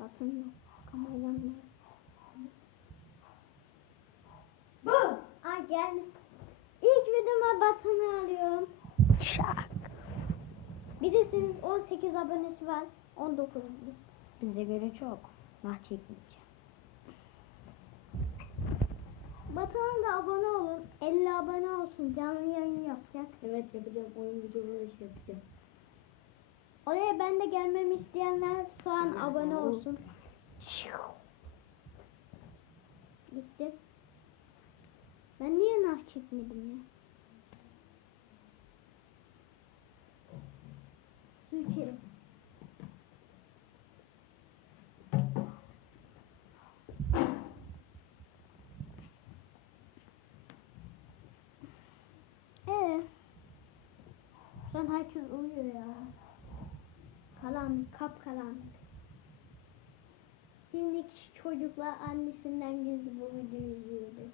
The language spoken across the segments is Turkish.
Bakın yok. Kameradan mı? Bu. Ay gelmiş. İlk videoma batını alıyorum. Şak. Bir de sizin 18 abonesi var. 19 bin. Bize göre çok. Nah çekmeyeceğim. Batuhan'a da abone olun. 50 abone olsun. Canlı yayın yapacak. Evet yapacağım. Oyun videoları şey yapacağım. Oraya ben de gelmemi isteyenler şu an abone olsun. Gitti. Ben niye nah çekmedim ya? Su içerim. Ee, şu an herkes uyuyor ya. Karanlık, kapkaranlık. Şimdiki çocuklar annesinden gizli bu videoyu izliyordu.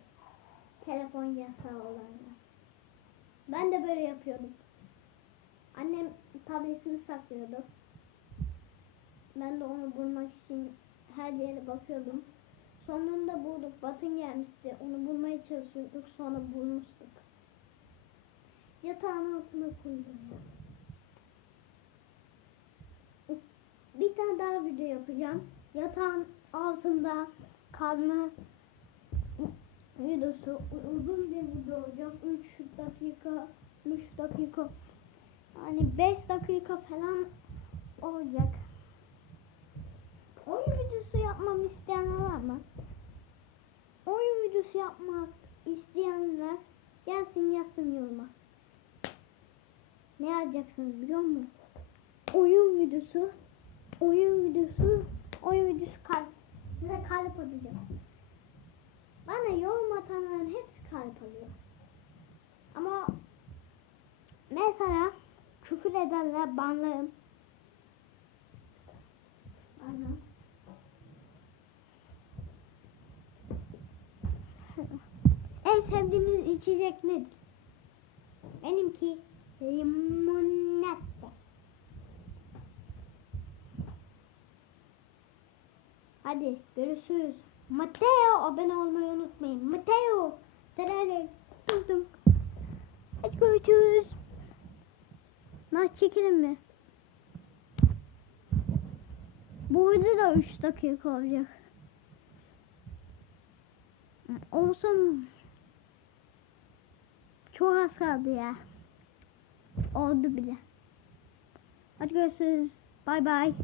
Telefon yasağı olanlar. Ben de böyle yapıyordum. Annem tabletini saklıyordu. Ben de onu bulmak için her yere bakıyordum. Sonunda bulduk. Batın gelmişti. Onu bulmaya çalışıyorduk. Sonra bulmuştuk. Yatağın altına koydum. Daha video yapacağım. Yatağın altında kalma videosu uzun bir video olacak. 3 dakika, 3 dakika. Hani 5 dakika falan olacak. Oyun videosu yapmamı isteyenler var mı? Oyun videosu yapmak isteyenler gelsin yazsın yoruma. Ne yazacaksınız biliyor musun? Oyun videosu, oyun videosu, oyun videosu kalp. Size kalp atacağım. Bana yorum atanların hepsi kalp alıyor. Ama mesela küfür ederler banlarım. Bana. en sevdiğiniz içecek nedir? Benimki limonata. Hadi görüşürüz. Mateo abone olmayı unutmayın. Mateo. Terale. Tum. Hadi görüşürüz. Nah çekelim mi? Bu video da 3 dakika olacak. Olsun. Çok az kaldı ya. Oldu bile. Hadi görüşürüz. Bay bay.